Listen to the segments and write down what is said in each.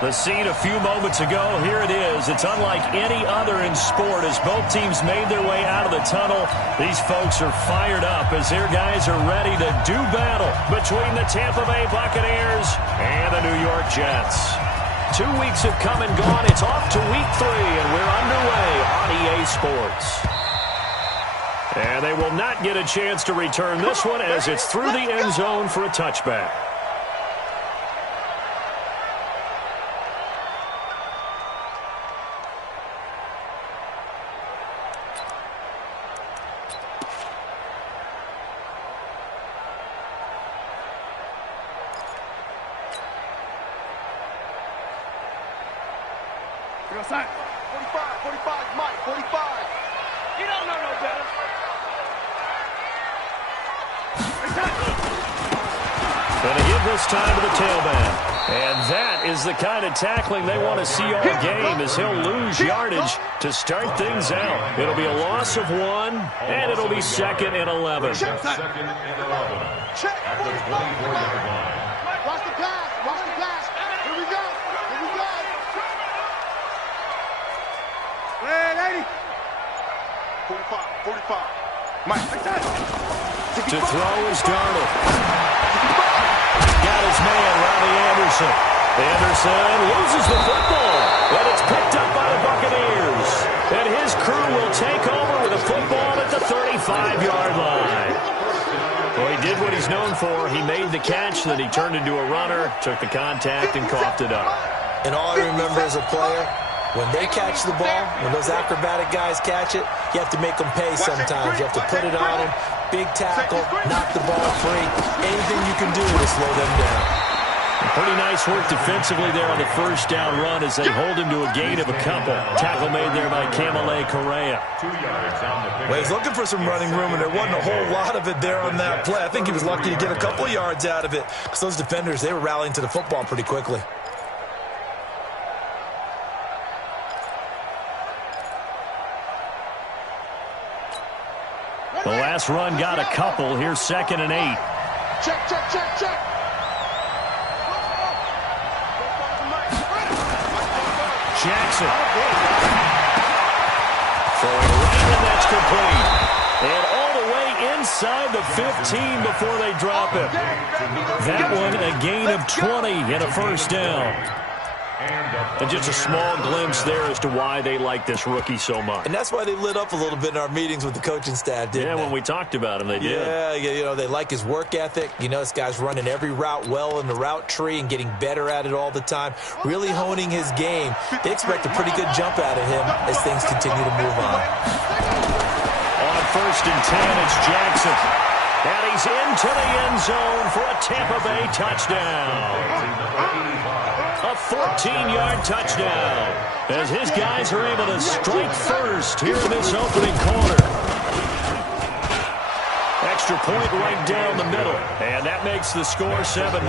The scene a few moments ago, here it is. It's unlike any other in sport as both teams made their way out of the tunnel. These folks are fired up as their guys are ready to do battle between the Tampa Bay Buccaneers and the New York Jets. 2 weeks have come and gone. It's off to week 3, and we're underway on EA Sports. And they will not get a chance to return this one as it's through the end zone for a touchback. Outside. 45, Mike, 45. You don't know no better. Going to give this time to the tailback. And that is the kind of tackling they want to see all game as he'll lose yardage to start things out. It'll be a loss of 1, and it'll be 2nd and 11. Check. At the 24-yard line. Watch the pass. Here we go. 45. Mike. To throw is Darnold. Got his man, Robbie Anderson. Anderson loses the football, and it's picked up by the Buccaneers. And his crew will take over with a football at the 35-yard line. Well, he did what he's known for. He made the catch, then he turned into a runner, took the contact, and coughed it up. And all I remember as a player, when they catch the ball, when those acrobatic guys catch it, you have to make them pay sometimes. You have to put it on them, big tackle, knock the ball free. Anything you can do to slow them down. Pretty nice work defensively there on the first down run as they hold him to a gain of a couple. Tackle made there by Kamale Correa. 2 yards on the Well, he's looking for some running room, and there wasn't a whole lot of it there on that play. I think he was lucky to get a couple of yards out of it because those defenders, they were rallying to the football pretty quickly. The last run got a couple. Here's 2nd and 8. Check. Jackson. Throwing right, and that's complete. And all the way inside the 15 before they drop it. That one a gain of 20 and a first down. And just a small glimpse there as to why they like this rookie so much. And that's why they lit up a little bit in our meetings with the coaching staff, didn't they? When we talked about him, they did. Yeah, you know, they like his work ethic. You know, this guy's running every route well in the route tree and getting better at it all the time, really honing his game. They expect a pretty good jump out of him as things continue to move on. On 1st and 10, it's Jackson. And he's into the end zone for a Tampa Bay touchdown. A 14-yard touchdown as his guys are able to strike first here in this opening quarter. Extra point right down the middle, and that makes the score 7-0.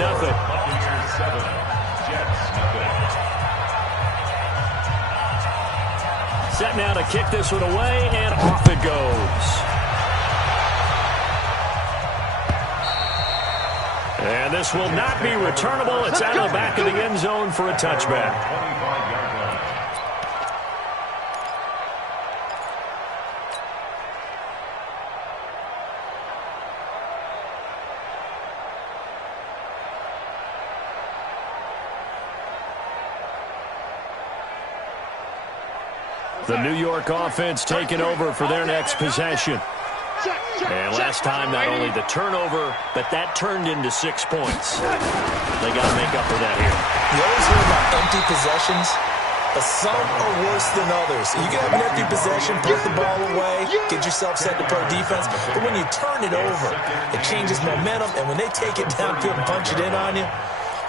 Set now to kick this one away, and off it goes. And this will not be returnable. It's out of the back of the end zone for a touchback. The New York offense taking over for their next possession. And last time, not only the turnover, but that turned into 6 points. They got to make up for that here. You always hear about empty possessions, but some are worse than others. You can have an empty possession, put the ball away, get yourself set to play defense, but when you turn it over, it changes momentum, and when they take it downfield and punch it in on you,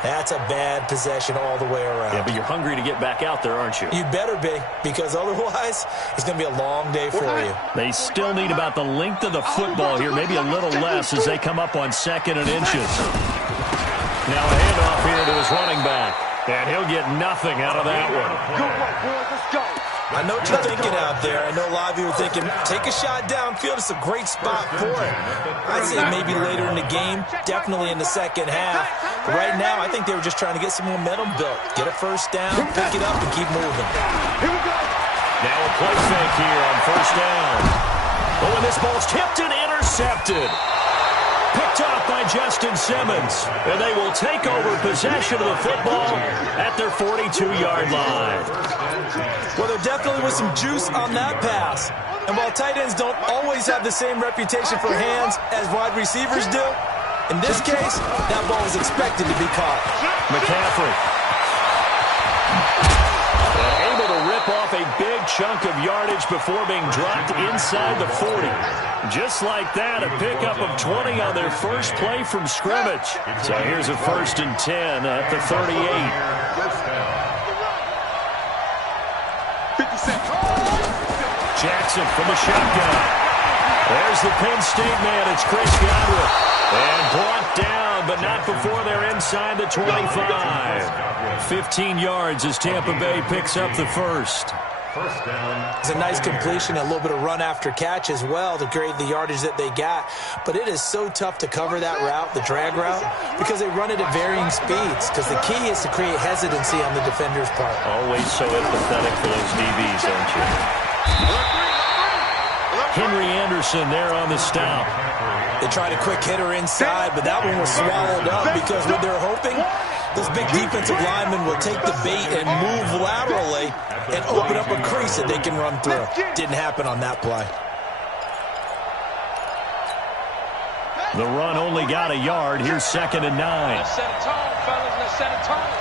that's a bad possession all the way around. Yeah, but you're hungry to get back out there, aren't you? You better be, because otherwise, it's going to be a long day for you. They still need about the length of the football here, maybe a little less as they come up on 2nd and inches. Now a handoff here to his running back, and he'll get nothing out of that one. I know what you're thinking out there. I know a lot of you are thinking, take a shot downfield. It's a great spot for it. I'd say maybe later in the game, definitely in the second half. But right now, I think they were just trying to get some momentum built. Get a first down, pick it up, and keep moving. Now a play fake here on first down. Oh, and this ball's tipped and intercepted. Picked off by Justin Simmons. And they will take over possession of the football at their 42-yard line. Well, there definitely was some juice on that pass. And while tight ends don't always have the same reputation for hands as wide receivers do, in this case, that ball was expected to be caught. McCaffrey. Able to rip off a big chunk of yardage before being dropped inside the 40. Just like that, a pickup of 20 on their first play from scrimmage. So here's a 1st and 10 at the 38. 50 cents. Jackson from the shotgun. There's the Penn State man. It's Chris Godwin. And brought down, but not before they're inside the 25. 15 yards as Tampa Bay picks up the first. It's a nice completion, a little bit of run after catch as well to create the yardage that they got. But it is so tough to cover that route, the drag route, because they run it at varying speeds. Because the key is to create hesitancy on the defender's part. Always so empathetic for those DBs, aren't you? Henry Anderson there on the stop. They tried a quick hitter inside, but that one was swallowed up because what they're hoping, this big defensive lineman will take the bait and move laterally and open up a crease that they can run through. Didn't happen on that play. The run only got a yard. Here's 2nd and 9. Let's set a tone, fellas. Let's set a tone.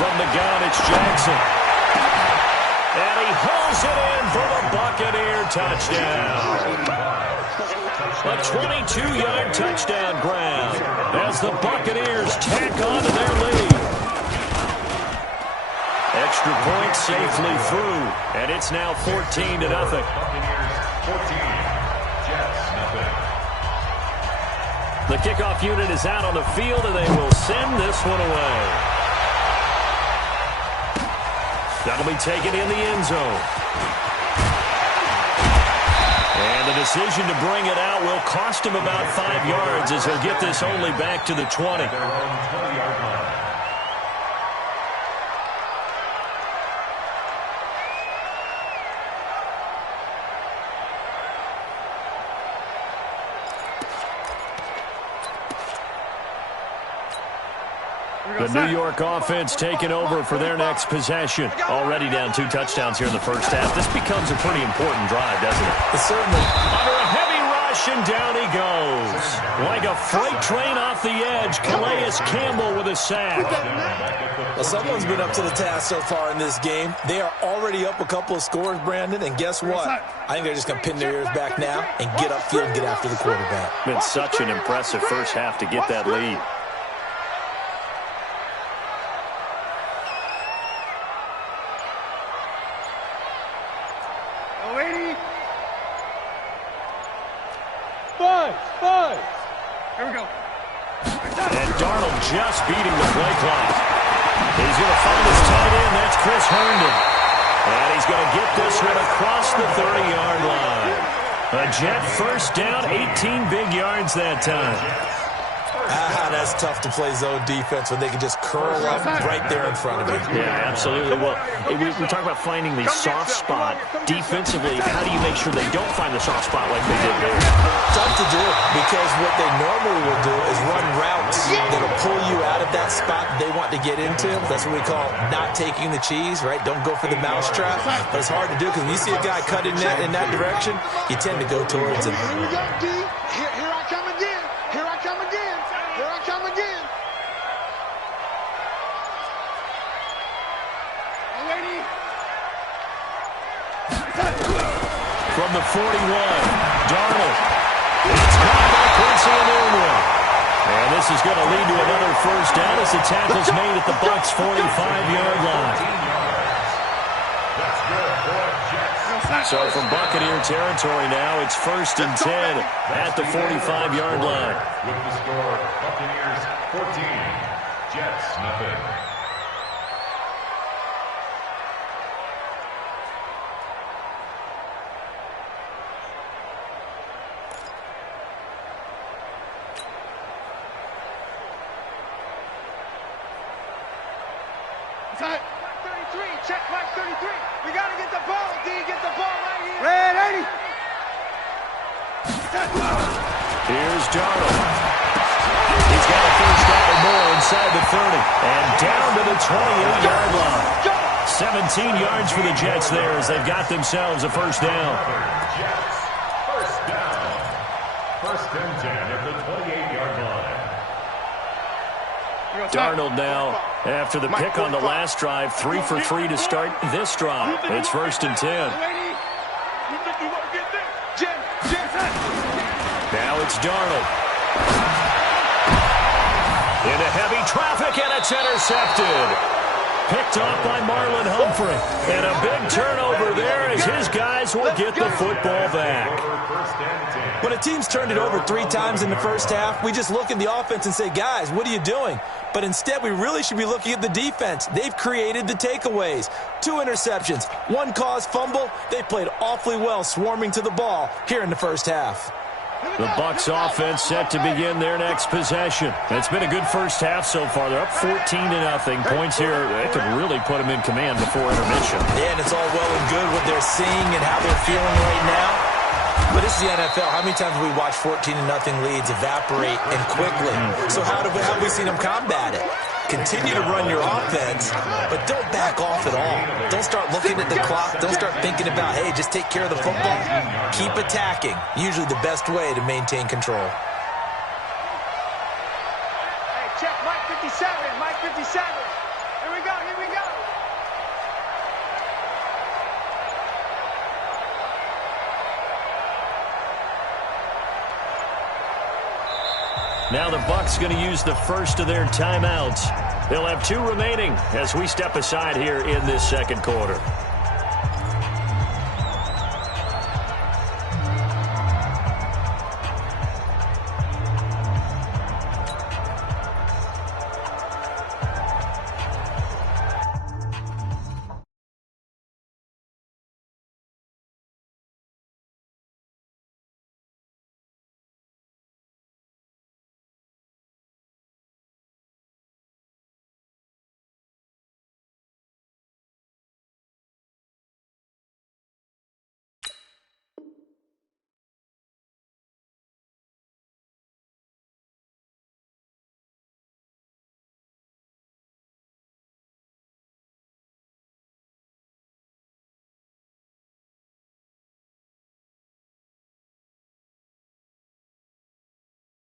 From the gun, it's Jackson. And he hauls it in for the Buccaneer touchdown. A 22-yard touchdown grab as the Buccaneers tack on to their lead. Extra point safely through, and it's now 14-0. The kickoff unit is out on the field, and they will send this one away. That'll be taken in the end zone. And the decision to bring it out will cost him about 5 yards as he'll get this only back to the 20. The New York offense taking over for their next possession. Already down 2 touchdowns here in the first half. This becomes a pretty important drive, doesn't it? It certainly. Under a heavy rush, and down he goes. Like a freight train off the edge, Calais Campbell with a sack. Well, someone's been up to the task so far in this game. They are already up a couple of scores, Brandon, and guess what? I think they're just going to pin their ears back now and get upfield and get after the quarterback. Been such an impressive first half to get that lead. Five. Here we go. And Darnold just beating the play clock. He's going to find his tight end. That's Chris Herndon. And he's going to get this one across the 30-yard line. A Jet first down, 18 big yards that time. That's tough to play zone defense when they can just curl up right there in front of you. Yeah, absolutely. Well, we talk about finding the soft spot. Defensively, how do you make sure they don't find the soft spot like they did there? Tough to do because what they normally will do is run routes that will pull you out of that spot they want to get into. That's what we call not taking the cheese, right? Don't go for the mousetrap. But it's hard to do because when you see a guy cut in that direction, you tend to go towards him. Here I come again. Here I come again. Here I come again. Lady. From the 41, Darnold. It's caught by Quincy Enunwa. And this is going to lead to another first down as the tackle's made at the Bucs' 45-yard line. So from Buccaneer territory now, it's 1st and 10 at the 45-yard line. With the score, Buccaneers 14, Jets nothing. Black 33, check black 33. We got to get the ball, D. Get the ball right here. Red 80. Here's Darnold. He's got a first down or more inside the 30. And down to the 28-yard line. 17 yards for the Jets there as they've got themselves a first down. Jets, first down. 1st and 10 at the 28-yard line. Darnold now, after the pick on the last drive, 3 for 3 to start this drive. It's 1st and 10. Now it's Darnold. Into heavy traffic, and it's intercepted. Picked off by Marlon Humphrey. And a big turnover there as his guys will get the football back. When a team's turned it over 3 times in the first half, we just look at the offense and say, guys, what are you doing? But instead, we really should be looking at the defense. They've created the takeaways. 2 interceptions, 1 caused fumble. They played awfully well swarming to the ball here in the first half. The Bucs offense set to begin their next possession. It's been a good first half so far. They're up 14-0. Points here, they could really put them in command before intermission. Yeah, and it's all well and good what they're seeing and how they're feeling right now. But this is the NFL. How many times have we watched 14-0 leads evaporate and quickly? So how have we seen them combat it? Continue to run your offense, but don't back off at all. Don't start looking at the clock. Don't start thinking about, hey, just take care of the football. Keep attacking. Usually the best way to maintain control. Hey, check Mike 57. Mike 57. Here we go. Here we go. Now the Bucs going to use the first of their timeouts. They'll have 2 remaining as we step aside here in this second quarter.